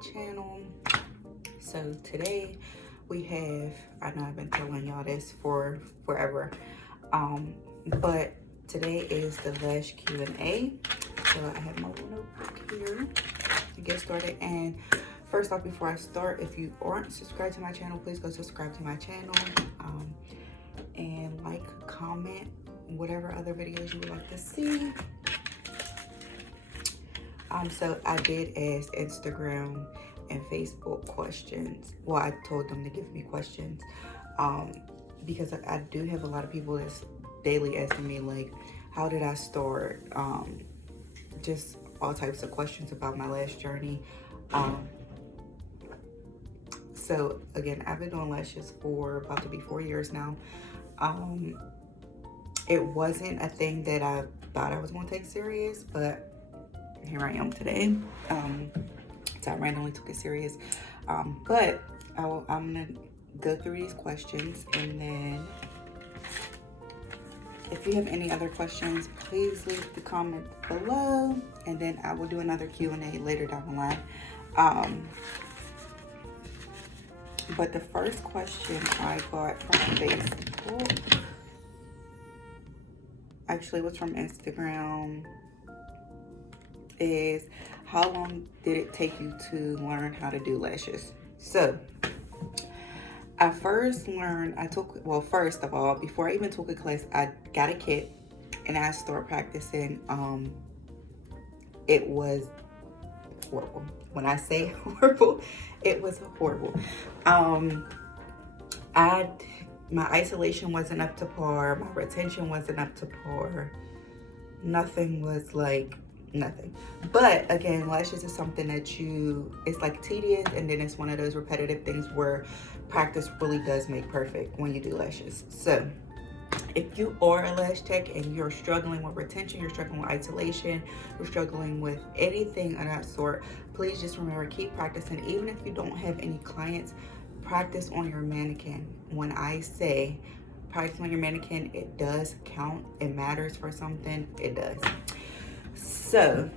channel. So today we have, I know I've been telling y'all this for forever, but today is the Lash Q&A. So I have my little notebook here to get started. And first off, before I start, if you aren't subscribed to my channel, please go subscribe to my channel, and like, comment, whatever other videos you would like to see. So I did ask Instagram and Facebook questions. Well, I told them to give me questions, because I do have a lot of people that's daily asking me, like, how did I start? Just all types of questions about my lash journey. So again, I've been doing lashes for about to be 4 years now. It wasn't a thing that I thought I was going to take serious, but here I am today. So I randomly took it serious. But I'm gonna go through these questions, and then if you have any other questions, please leave the comment below, and then I will do another Q&A later down the line. But the first question I got from Facebook, actually was from Instagram, is how long did it take you to learn how to do lashes? So I first learned, first of all, before I even took a class, I got a kit and I started practicing. It was horrible. When I say horrible, it was horrible. My isolation wasn't up to par. My retention wasn't up to par. Nothing was like nothing. But again, lashes is something that it's like tedious, and then it's one of those repetitive things where practice really does make perfect when you do lashes. So if you are a lash tech and you're struggling with retention, you're struggling with isolation, you're struggling with anything of that sort, please just remember, keep practicing. Even if you don't have any clients, practice on your mannequin. When I say practice on your mannequin, it does count. It matters for something. It does. So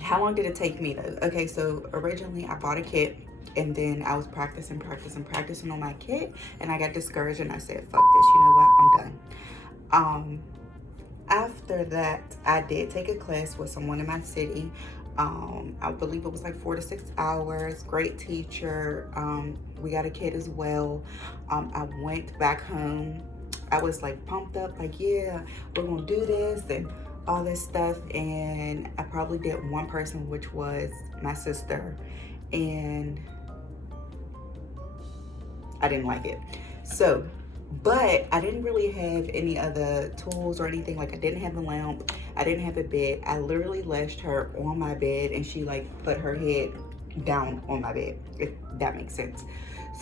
how long did it take me though? Okay, so originally I bought a kit, and then I was practicing on my kit, and I got discouraged and I said, fuck this, you know what, I'm done. After that, I did take a class with someone in my city. I believe it was like 4 to 6 hours, great teacher. We got a kit as well. I went back home. I was like pumped up, like, yeah, we're gonna do this and all this stuff. And I probably did one person, which was my sister, and I didn't like it. So, but I didn't really have any other tools or anything. Like, I didn't have a lamp, I didn't have a bed. I literally lashed her on my bed, and she like put her head down on my bed, if that makes sense.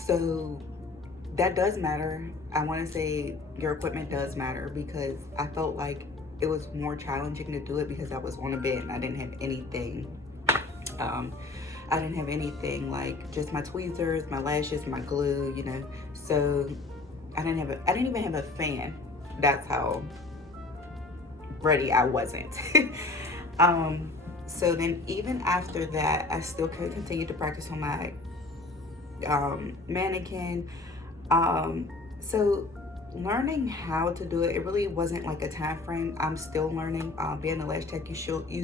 So that does matter. I want to say your equipment does matter, because I felt like it was more challenging to do it because I was on a bed and I didn't have anything. I didn't have anything, like just my tweezers, my lashes, my glue, you know. So I didn't even have a fan. That's how ready I wasn't. So then even after that, I still continued to practice on my mannequin. So learning how to do it, it really wasn't like a time frame. I'm still learning. Being a lash tech, you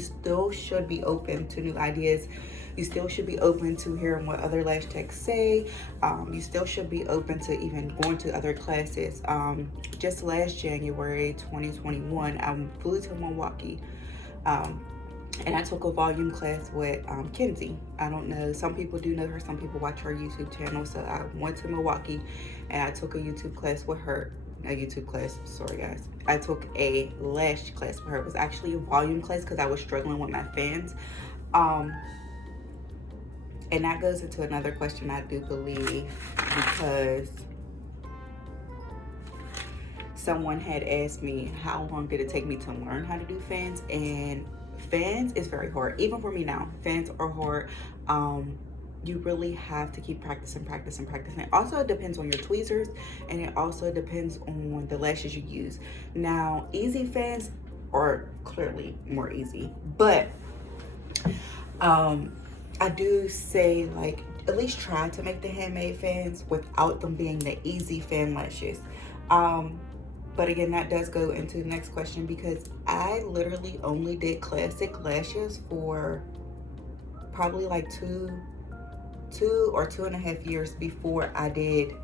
still should be open to new ideas. You still should be open to hearing what other lash techs say. You still should be open to even going to other classes. Just last January 2021, I flew to Milwaukee, and I took a volume class with Kenzie. I don't know, some people do know her, some people watch her YouTube channel. So I went to Milwaukee and I took a YouTube class with her. Sorry guys. I took a lash class with her. It was actually a volume class because I was struggling with my fans. And that goes into another question, I do believe, because someone had asked me how long did it take me to learn how to do fans, and fans is very hard. Even for me now, fans are hard. You really have to keep practicing. Also, it depends on your tweezers, and it also depends on the lashes you use. Now, easy fans are clearly more easy, but I do say, like, at least try to make the handmade fans without them being the easy fan lashes. But again, that does go into the next question, because I literally only did classic lashes for probably like two or 2.5 years before I did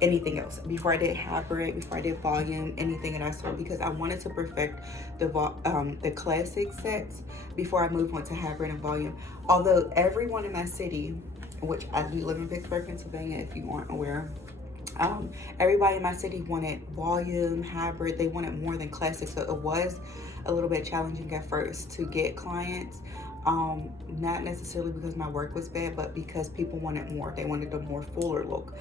anything else, before I did hybrid, before I did volume, anything of that sort, because I wanted to perfect the classic sets before I moved on to hybrid and volume. Although everyone in my city, which I do live in Pittsburgh, Pennsylvania, if you aren't aware, everybody in my city wanted volume, hybrid. They wanted more than classic, so it was a little bit challenging at first to get clients. Not necessarily because my work was bad, but because people wanted more. They wanted a more fuller look.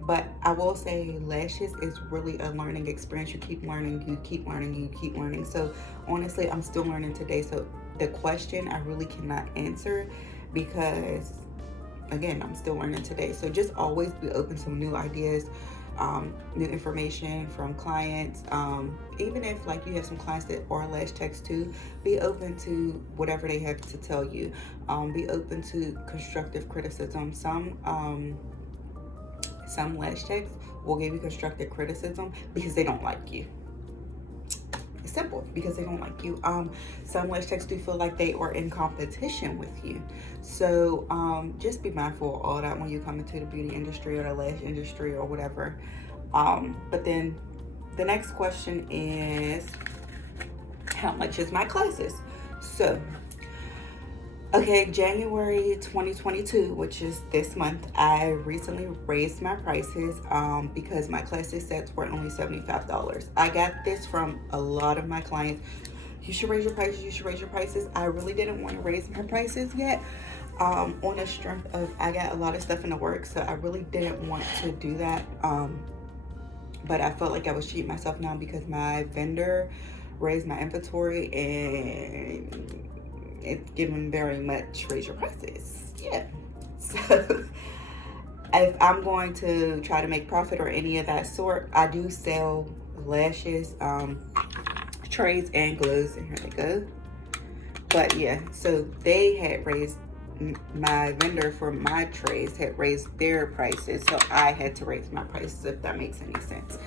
But I will say lashes is really a learning experience. You keep learning, you keep learning, you keep learning. So honestly, I'm still learning today. So the question I really cannot answer, because again, I'm still learning today. So just always be open to new ideas, new information from clients. Even if like you have some clients that are lash techs too, be open to whatever they have to tell you. Be open to constructive criticism. Some lash techs will give you constructive criticism because they don't like you. It's simple, because they don't like you. Some lash techs do feel like they are in competition with you. So just be mindful of all that when you come into the beauty industry or the lash industry or whatever. But then the next question is, how much is my classes? So okay, January 2022, which is this month, I recently raised my prices because my classes sets were only $75. I got this from a lot of my clients. You should raise your prices, you should raise your prices. I really didn't want to raise my prices yet, on the strength of I got a lot of stuff in the works, so I really didn't want to do that. But I felt like I was cheating myself now because my vendor raised my inventory, and it's given very much raise your prices. Yeah. So if I'm going to try to make profit or any of that sort, I do sell lashes, trays and glows, and here they go. But yeah, so they had raised, my vendor for my trays had raised their prices, so I had to raise my prices, if that makes any sense.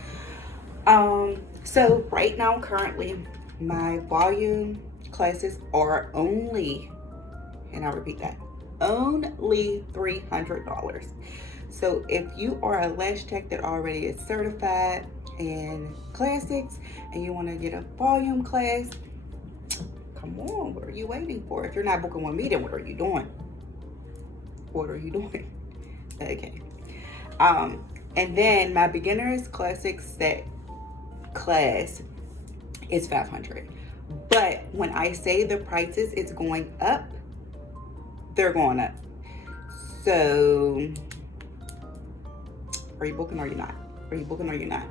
So right now, currently, my volume classes are only, and I'll repeat that, only $300. So if you are a lash tech that already is certified in classics and you want to get a volume class, come on, what are you waiting for? If you're not booking with me, then what are you doing? What are you doing? Okay. And then my beginner's classic set class is $500. But when I say the prices it's going up, they're going up. So are you booking or you're not? Are you booking or you're not?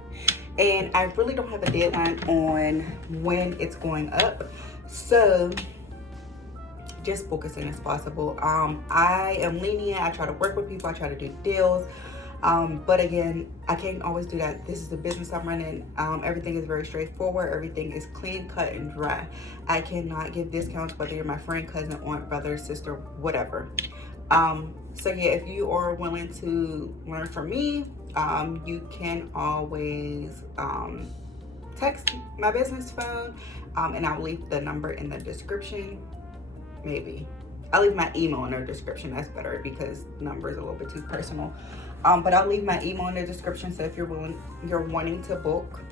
And I really don't have a deadline on when it's going up. So just book as soon as possible. I am lenient. I try to work with people. I try to do deals. But again, I can't always do that. This is the business I'm running. Everything is very straightforward. Everything is clean, cut, and dry. I cannot give discounts whether you're my friend, cousin, aunt, brother, sister, whatever. So yeah, if you are willing to learn from me, you can always text my business phone, and I'll leave the number in the description. Maybe I'll leave my email in the description. That's better because the number is a little bit too personal. But I'll leave my email in the description. So if you're wanting to book,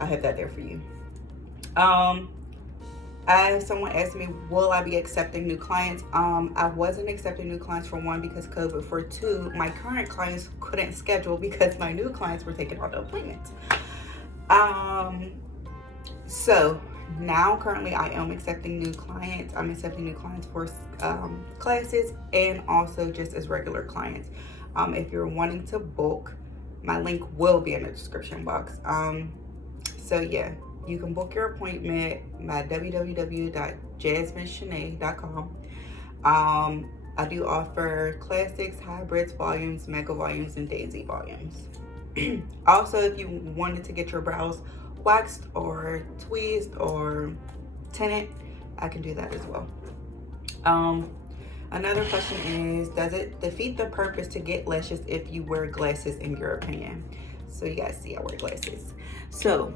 I have that there for you. Someone asked me, will I be accepting new clients? I wasn't accepting new clients, for one, because COVID. For two, my current clients couldn't schedule because my new clients were taking all the appointments. So now currently I am accepting new clients. I'm accepting new clients for classes and also just as regular clients. If you're wanting to book, my link will be in the description box. So yeah, you can book your appointment at www.jasmineshanae.com. I do offer classics, hybrids, volumes, mega volumes, and daisy volumes. Also, if you wanted to get your brows waxed or tweezed or tinted, I can do that as well. Another question is, does it defeat the purpose to get lashes if you wear glasses, in your opinion? So you guys see I wear glasses. So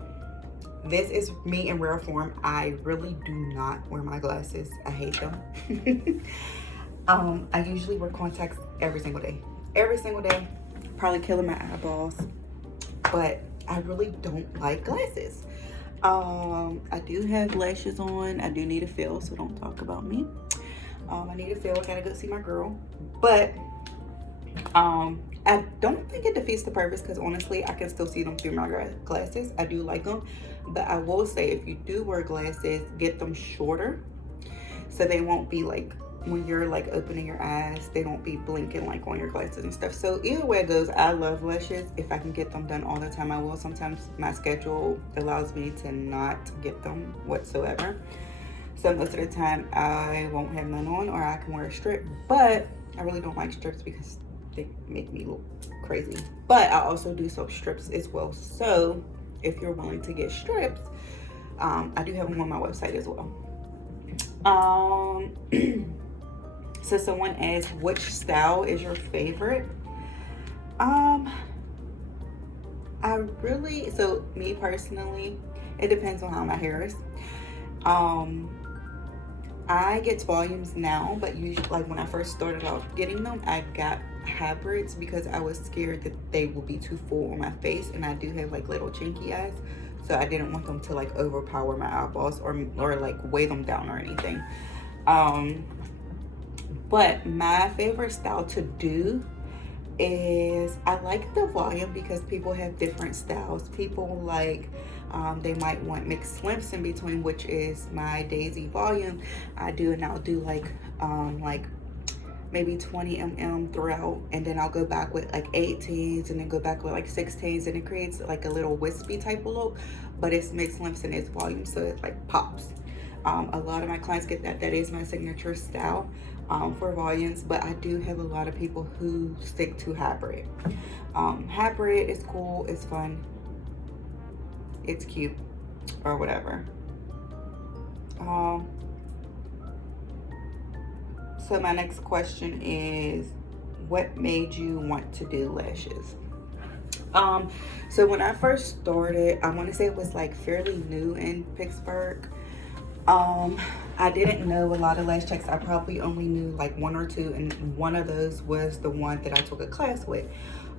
this is me in rare form. I really do not wear my glasses. I hate them. I usually wear contacts every single day. Every single day. Probably killing my eyeballs. But I really don't like glasses. I do have lashes on. I do need a fill, so don't talk about me. I need a fill. I gotta go see my girl. But I don't think it defeats the purpose, because honestly, I can still see them through my glasses. I do like them. But I will say, if you do wear glasses, get them shorter, so they won't be like, when you're like opening your eyes, they don't be blinking like on your glasses and stuff. So either way it goes, I love lashes. If I can get them done all the time, I will. Sometimes my schedule allows me to not get them whatsoever. So most of the time I won't have none on, or I can wear a strip. But I really don't like strips because they make me look crazy. But I also do sell strips as well. So if you're willing to get strips, I do have them on my website as well. So someone asked, which style is your favorite? So me personally, it depends on how my hair is. I get volumes now, but usually, like when I first started off getting them, I got hybrids because I was scared that they would be too full on my face, and I do have like little chinky eyes, so I didn't want them to like overpower my eyeballs or like weigh them down or anything. But my favorite style to do is, I like the volume because people have different styles. People like, they might want mixed lengths in between, which is my Daisy volume. I do, and I'll do like maybe 20 mm throughout, and then I'll go back with like 18s, and then go back with like 16s, and it creates like a little wispy type of look, but it's mixed lengths and it's volume, so it like pops. A lot of my clients get that. That is my signature style for volumes, but I do have a lot of people who stick to hybrid. Hybrid is cool, it's fun, it's cute, or whatever. So my next question is, what made you want to do lashes? So when I first started, I want to say it was like fairly new in Pittsburgh. I didn't know a lot of lash techs. I probably only knew like one or two, and one of those was the one that I took a class with.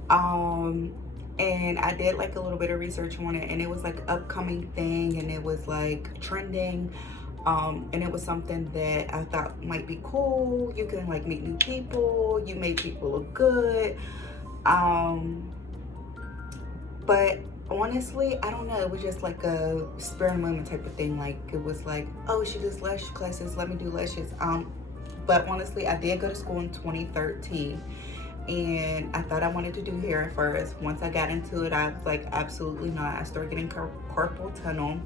And I did like a little bit of research on it, and it was like an upcoming thing, and it was like trending. And it was something that I thought might be cool. You can like meet new people, you make people look good. But honestly, I don't know, it was just like a spur of the moment type of thing. Like, it was like, oh, she does lash classes, let me do lashes. But honestly, I did go to school in 2013, and I thought I wanted to do hair at first. Once I got into it, I was like, absolutely not. I started getting carpal tunnel,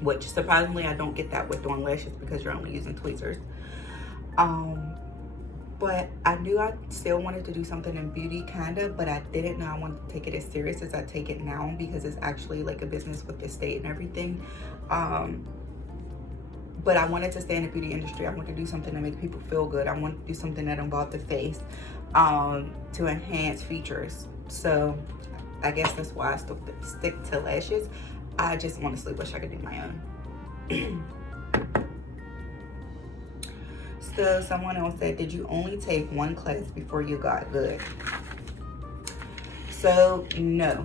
which surprisingly I don't get that with doing lashes because you're only using tweezers. But I knew I still wanted to do something in beauty, kind of, but I didn't know I wanted to take it as serious as I take it now, because it's actually like a business with the state and everything. But I wanted to stay in the beauty industry. I wanted to do something to make people feel good. I wanted to do something that involved the face, to enhance features. So I guess that's why I still stick to lashes. I just honestly wish I could do my own. So someone else said, did you only take one class before you got good? So no,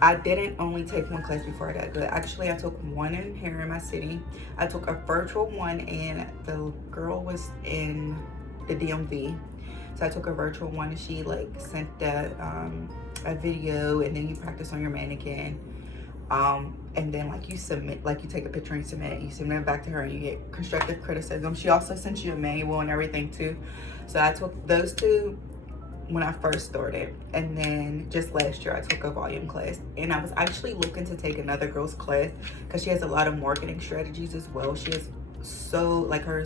I didn't only take one class before I got good. Actually, I took one in here in my city. I took a virtual one, and the girl was in the DMV. So I took a virtual one, and she like sent a video, and then you practice on your mannequin. And then like you submit, like you take a picture and you submit it back to her, and you get constructive criticism. She also sent you a manual and everything too. So I took those two when I first started, and then just last year I took a volume class. And I was actually looking to take another girl's class because she has a lot of marketing strategies as well. She has so like her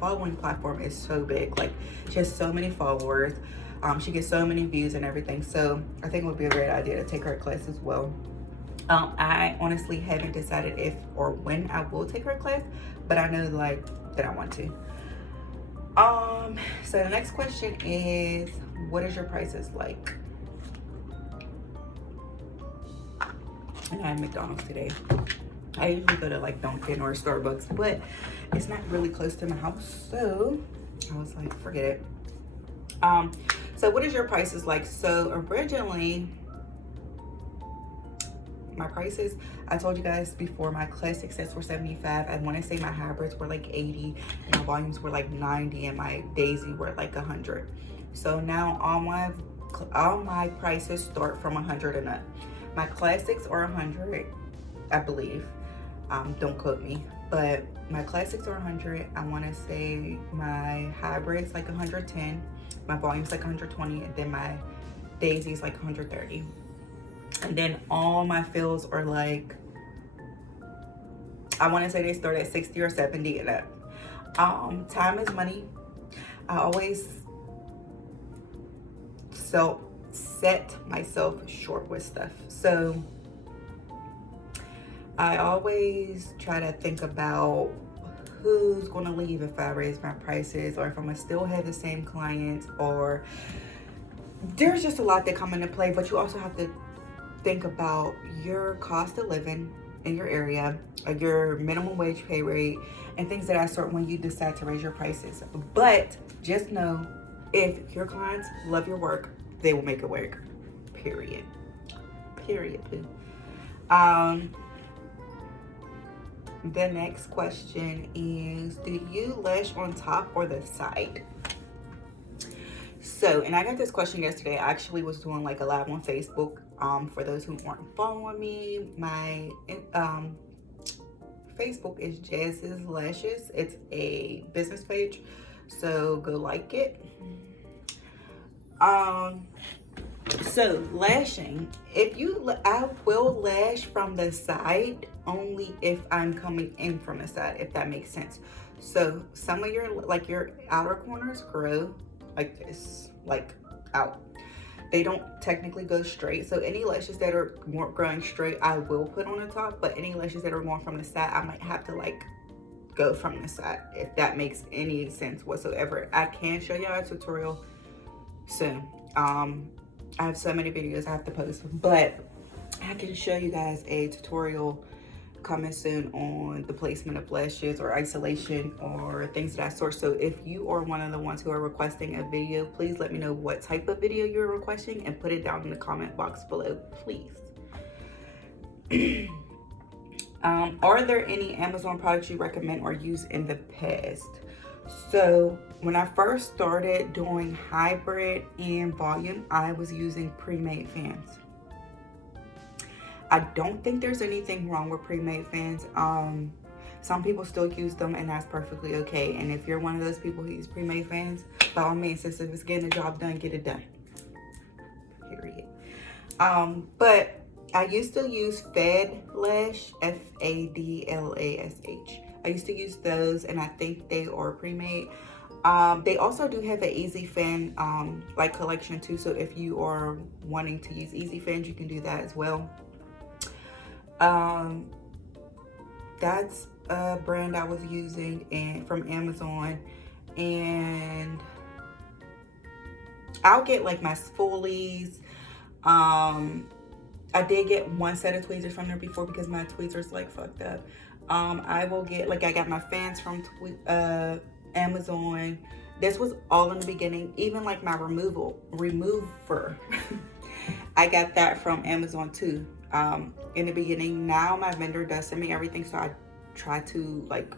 following platform is so big. Like, she has so many followers, she gets so many views and everything. So I think it would be a great idea to take her class as well. I honestly haven't decided if or when I will take her class, but I know like that I want to. So the next question is, what is your prices like? And I had McDonald's today. I usually go to like Dunkin' or Starbucks, but it's not really close to my house, so I was like, forget it. So what is your prices like? So originally, my prices, I told you guys before, my classic sets were 75. I want to say my hybrids were like 80, and my volumes were like 90, and my daisy were like 100. So now all my prices start from 100 and up. My classics are 100, I believe. Don't quote me, but my classics are 100. I want to say my hybrids like 110, my volumes like 120, and then my daisies like 130. And then all my fills are like, I want to say they start at 60 or 70 and up. Time is money. I always set myself short with stuff. So I always try to think about who's going to leave if I raise my prices, or if I'm going to still have the same clients, or there's just a lot that come into play. But you also have to think about your cost of living in your area, your minimum wage pay rate, and things of that sort when you decide to raise your prices. But just know, if your clients love your work, they will make it work. Period. Period. The next question is, do you lash on top or the side? So, and I got this question yesterday. I actually was doing like a live on Facebook. For those who aren't following me, my Facebook is Jazz's Lashes. It's a business page, so go like it. So lashing, I will lash from the side only if I'm coming in from the side, if that makes sense. So some of your outer corners grow like this, like out. They don't technically go straight. So any lashes that are more growing straight, I will put on the top. But any lashes that are going from the side, I might have to like go from the side, if that makes any sense whatsoever. I can show y'all a tutorial soon. I have so many videos I have to post, but I can show you guys a tutorial coming soon on the placement of lashes or isolation or things of that sort. So if you are one of the ones who are requesting a video, please let me know what type of video you're requesting and put it down in the comment box below, please. Are there any Amazon products you recommend or use in the past? So when I first started doing hybrid and volume, I was using pre-made fans. I don't think there's anything wrong with pre-made fans. Some people still use them, and that's perfectly okay. And if you're one of those people who use pre-made fans, by all means, if it's getting the job done, get it done. Period. But I used to use Fad Lash, Fadlash. I used to use those, and I think they are pre-made. They also do have an Easy Fan like collection too. So if you are wanting to use Easy Fans, you can do that as well. That's a brand I was using from Amazon, and I'll get like my spoolies. I did get one set of tweezers from there before because my tweezers like fucked up. I will get, like, I got my fans from Amazon. This was all in the beginning. Even like my remover I got that from Amazon too, in the beginning. Now my vendor does send me everything, so I try to like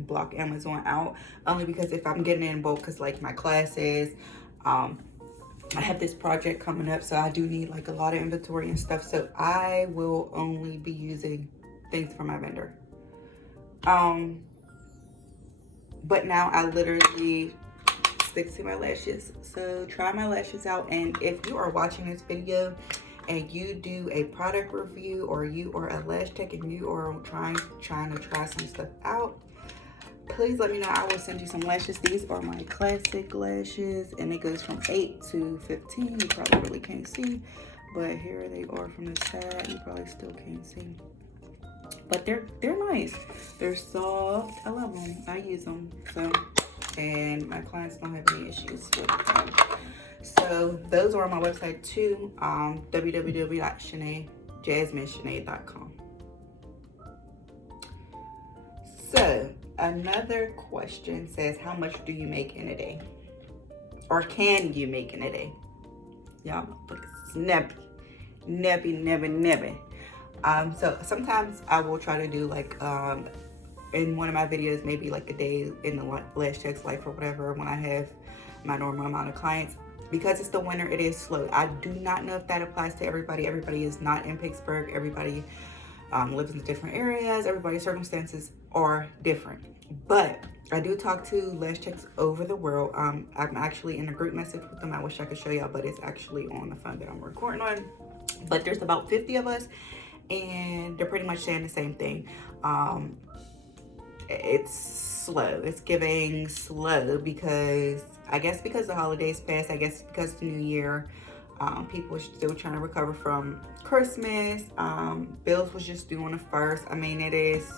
block Amazon out, only because if I'm getting it in bulk, because like my classes, I have this project coming up, so I do need like a lot of inventory and stuff, so I will only be using things from my vendor. But now I literally stick to my lashes. So try my lashes out, and if you are watching this video and you do a product review, or you are a lash tech and you are trying to try some stuff out, please let me know. I will send you some lashes. These are my classic lashes, and it goes from 8 to 15. You probably really can't see, but here they are from the side. You probably still can't see, but they're nice. They're soft. I love them. I use them. So and my clients don't have any issues with it. So those are on my website too, www.jasmineshanae.com. So another question says, how much do you make in a day? Or can you make in a day? Y'all look snappy. Never. So sometimes I will try to do like in one of my videos, maybe like a day in the Lash Tech's life or whatever, when I have my normal amount of clients. Because it's the winter, it is slow. I do not know if that applies to everybody. Everybody is not in Pittsburgh. Everybody lives in different areas. Everybody's circumstances are different. But I do talk to Lash Techs over the world. I'm actually in a group message with them. I wish I could show y'all, but it's actually on the phone that I'm recording on. But there's about 50 of us, and they're pretty much saying the same thing. It's slow. It's giving slow because, I guess because the holidays passed, I guess because the new year, people are still trying to recover from Christmas. Bills was just due on the 1st. I mean, it is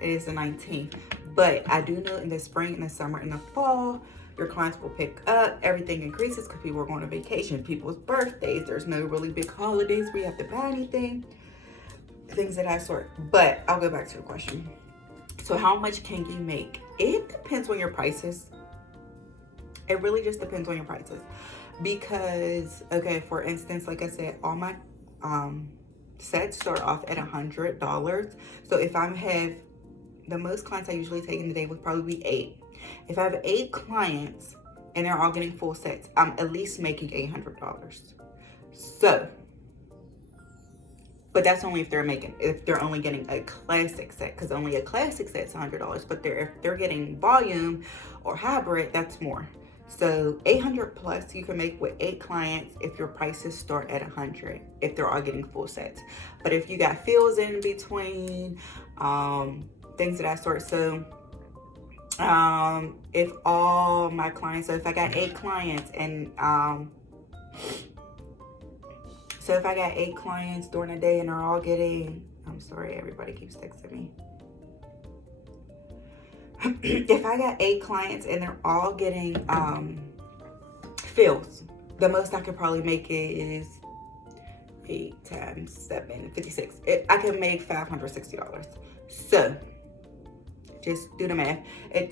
the 19th. But I do know in the spring, in the summer, in the fall, your clients will pick up. Everything increases because people are going on vacation. People's birthdays. There's no really big holidays where you have to buy anything. Things of that sort. But I'll go back to the question. So how much can you make? It depends on your prices. It really just depends on your prices. Because, okay, for instance, like I said, all my sets start off at $100. So if I have, the most clients I usually take in the day would probably be 8. If I have 8 clients and they're all getting full sets, I'm at least making $800. So, but that's only if they're only getting a classic set, because only a classic set's $100. But if they're getting volume or hybrid, that's more. So 800 plus you can make with 8 clients if your prices start at 100, if they're all getting full sets. But if you got fills in between, things of that sort. So if all my clients, so if I got 8 clients and so if I got 8 clients during the day and they're all getting, I'm sorry, everybody keeps texting me. If I got 8 clients and they're all getting fills, the most I could probably make is 8 times 7, 56. I can make $560. So just do the math.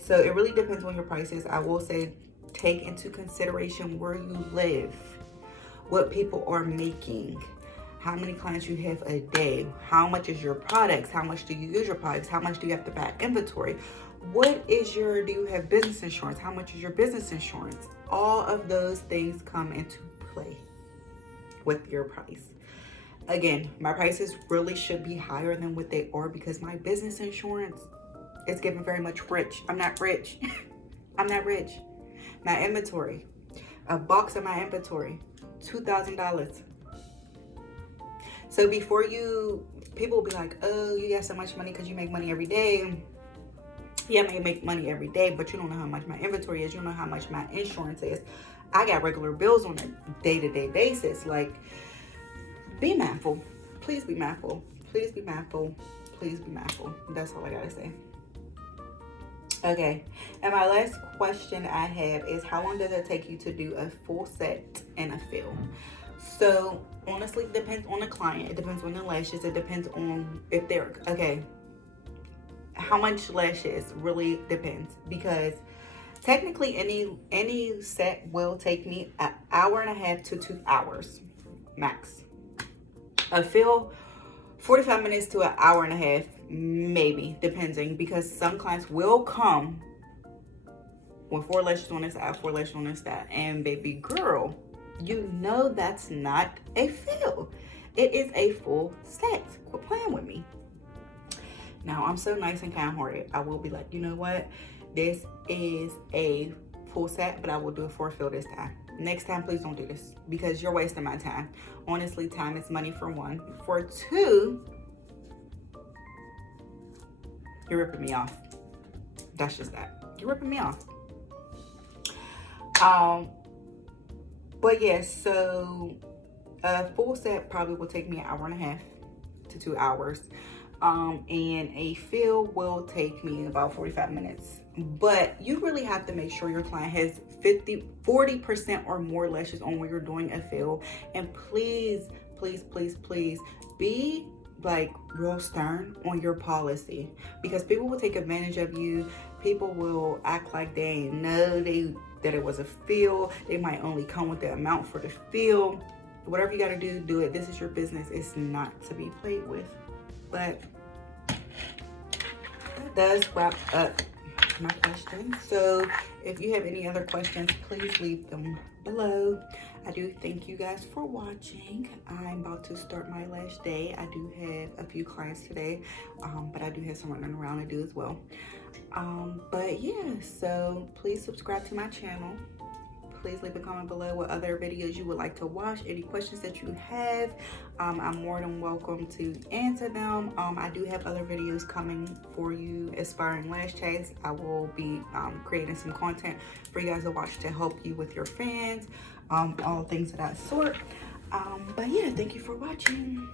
So it really depends on your prices. I will say, take into consideration where you live, what people are making, how many clients you have a day, how much is your products, how much do you use your products, how much do you have to buy inventory, what is your, do you have business insurance, how much is your business insurance. All of those things come into play with your price. Again, my prices really should be higher than what they are because my business insurance is giving very much rich. I'm not rich. I'm not rich. My inventory, a box of my inventory, $2,000. So before people will be like, oh, you got so much money because you make money every day. Yeah, I may make money every day, but you don't know how much my inventory is. You don't know how much my insurance is. I got regular bills on a day-to-day basis. Like, be mindful. Please be mindful. Please be mindful. Please be mindful. That's all I gotta say. Okay, and my last question I have is, how long does it take you to do a full set and a fill? So honestly, it depends on the client. It depends on the lashes. It depends on if they're, okay, how much lashes really depends, because technically any set will take me an hour and a half to 2 hours max. A fill, 45 minutes to an hour and a half, maybe, depending, because some clients will come with 4 lashes on this side, 4 lashes on this side, and baby girl, you know that's not a fill. It is a full set. Quit playing with me. Now, I'm so nice and kind-hearted. I will be like, you know what? This is a full set, but I will do a 4 fill this time. Next time, please don't do this because you're wasting my time. Honestly, time is money for 1. For 2, you're ripping me off. That's just that. You're ripping me off. But yes, so a full set probably will take me an hour and a half to 2 hours. And a fill will take me about 45 minutes but you really have to make sure your client has 40% or more lashes on when you're doing a fill. And please, please, please, please be like real stern on your policy, because people will take advantage of you. People will act like they ain't know that it was a fill. They might only come with the amount for the fill. Whatever you got to do, do it. This is your business. It's not to be played with. But that does wrap up my questions. So if you have any other questions, please leave them below. I do thank you guys for watching. I'm about to start my lash day. I do have a few clients today, but I do have some running around to do as well. But yeah, so please subscribe to my channel. Please leave a comment below what other videos you would like to watch. Any questions that you have, I'm more than welcome to answer them. I do have other videos coming for you, aspiring lash techs. I will be creating some content for you guys to watch to help you with your fans, all things of that sort. But yeah, thank you for watching.